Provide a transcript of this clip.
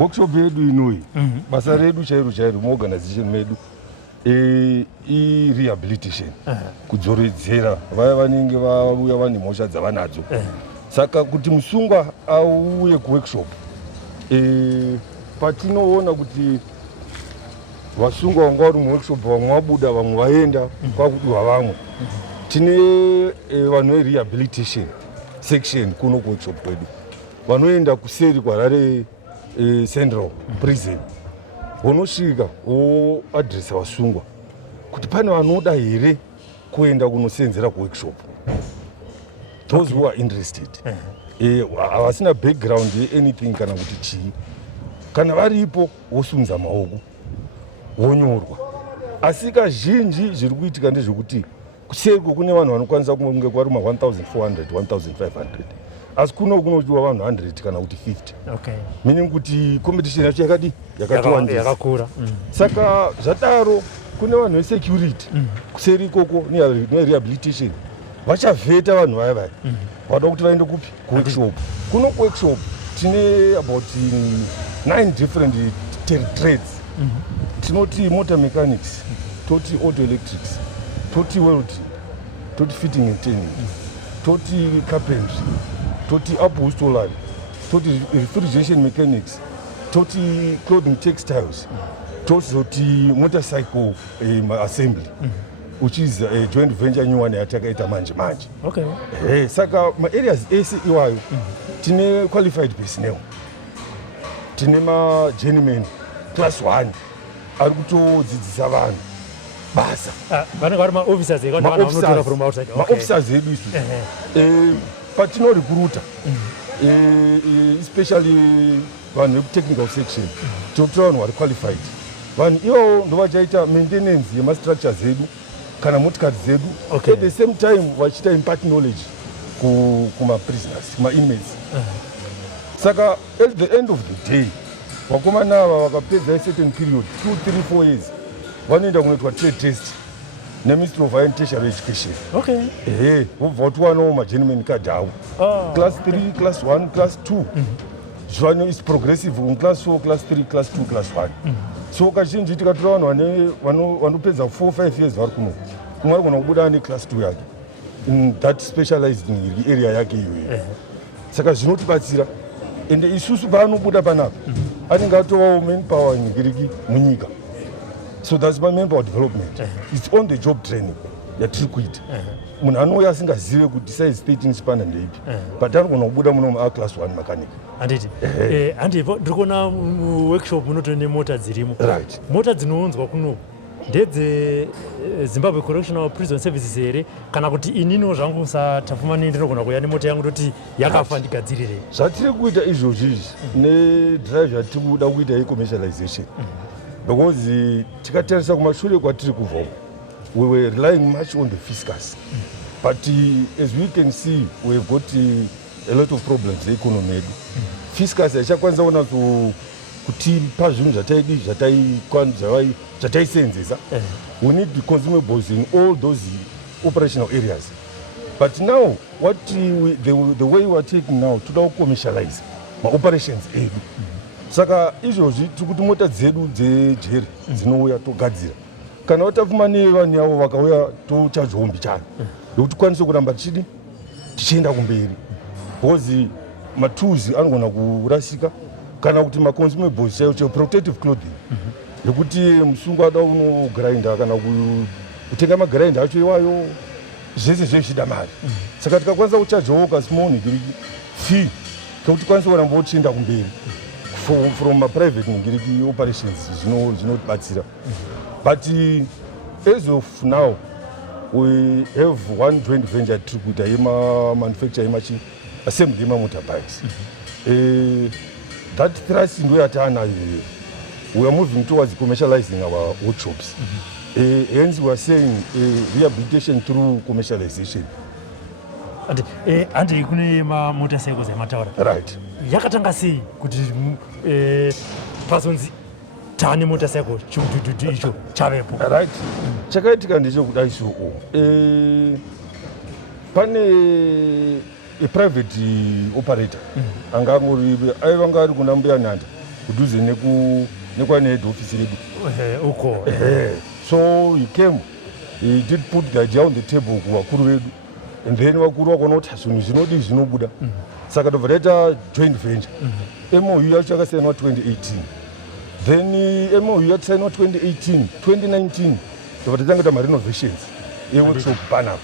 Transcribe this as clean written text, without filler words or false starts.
workshop yedu inoi basa redu chairo muorganization medu rehabilitation kudzoredzera vaya vanenge vauya vane mhosva dzavanadzo saka kuti musungwa auye kuworkshop patinoona kuti vasungwa vanga vari muworkshop vamwe vabuda vamwe vaenda kwakudiwa vamwe tine vanhu verehabilitation section kuno kuworkshop kwedu vanoenda kuseri kwaRharare Central Prison vonosvika voadresa vasungwa kuti pane vanoda here kuenda kunosenzera kuworkshop those who are interested havasina background yeanything kana kuti chii kana varipo vosunza maoko vonyorwa asi kazhinji zviri kuitika ndezvekuti kuseriko kune vanhu vanokwanisa kunge kwarima 1400 1500 asi kuno kunodiwa vanhu 100 kana kuti 50 meaning kuti competition yacho yakakura saka zvadaro kune vanhu vesecurity kuseri ikoko nerehabilitation vachavheta vanhu vaya vaya vada kuti vaende kupi kuworkshop kuno kuworkshop tine about 9 different trades tinoti motor mechanics toti auto electrics toti welding toti fitting and turning toti carpentry toti upholstery toti refrigeration mechanics toti clothing textiles toti motorcycle assembly which is a joint venture new one yatakaita manje saka maareas ese iwayo tine qualified personnel tine majourneyman class 1 ari kutodzidzisa vanhu basa maofficers edu isu patinorecruita especially vanhu vekutechnical section tinotora vanhu vari qualified vanhu ivo ndo vachaita maintenance yemastructures edu kana motikari dzedu at the same time vachiita impart knowledge kumaprisoners kuma-inmates saka at the end of the day vakomana ava vakapedza certain period 2, 3, 4 years vanoenda kunoitwa trade test neministry of higher and tertiary education vobva vatiwanawo majourneyman card avo class 3 class 1 class 2 zvano is progressive from class 4 class 3 class 2 class 1 so kazhinji tikatora vanhu vanopedza 4-5 years vari kuno kumwe ari gona kubuda ane class 2 yake in that specialized area yake iyoyo saka zvinotibatsira ende isusu paanobuda panapa anenge atovawo manpower nyingiriki munyika so that's my manpower development it's on the job training yatiri kuita munhu anouya asingazive kuti size 13 spanner ndeipi but anogona kubuda muno aclass 1 mechanic handipo ndiri kuona workshop munotori nemota dzirimo mota dzinounzwa kuno ndedze Zimbabwe Correctional Prison Services here kana kuti inino zvangu satafumani ndinogona kuya nemota yangu toti yakafa ndigadzirire zvatiri kuita izvozvizvi nedrive yatiri kuda kuita yecommercialization because tikatarisa kumashure kwatiri kubva we were relying much on the fiscus but as we can see we have got a lot of problems economy yedu fiscus haichakwanisa kuona kutipa zvinhu zvataidi zvataisenzesa we need the consumables in all those operational areas but now the way we are taking now toda kucommercialize maoperations edu saka izvozvi tiri kuti mota dzedu dzejeri dzinouya togadzira kana vatafuma nevanhu yavo vakauya tochajwawo mbichana yokuti tikwanise kuramba tichienda kumberi because matools anogona kurasika kana kuti maconsumables chaiwo protective clothing yokuti musungwa ada unogrinda kana kutenga magrinda acho iwayo zvese zvezvida mari saka tikakwanisa kuchajwawo kasmall nigiriki fee kekuti tikwanise kuramba tichienda kumberi from maprivate nigiriki operations zvinotibatsira but as of now we have one joint venture tiri kuita yemamanufacture assembly yemamotorbikes that thrust ndo yataanayo we are moving towards commercializing our workshops hence we are saying rehabilitation through commercialization handi kune mamotorcycles yamataura right yakatanga sei kuti pasonzi tane motorcycle chududu icho chavepo right chakaitika ndechekudai shoko pane a private operator angangori aivanga ari kuna mbuya nhanda kudhuze nekwane head office yedu uko so he came, he did put the idea on the table kuvakuru vedu, and then vakuru vakaona kuti zvinhu zvinodi zvinobuda, saka tobva taita joint venture. MOU yacho yakasainwa 2018, then MOU yatisainwa 2018, 2019 tobva tatanga ta marenovations eworkshop panapo.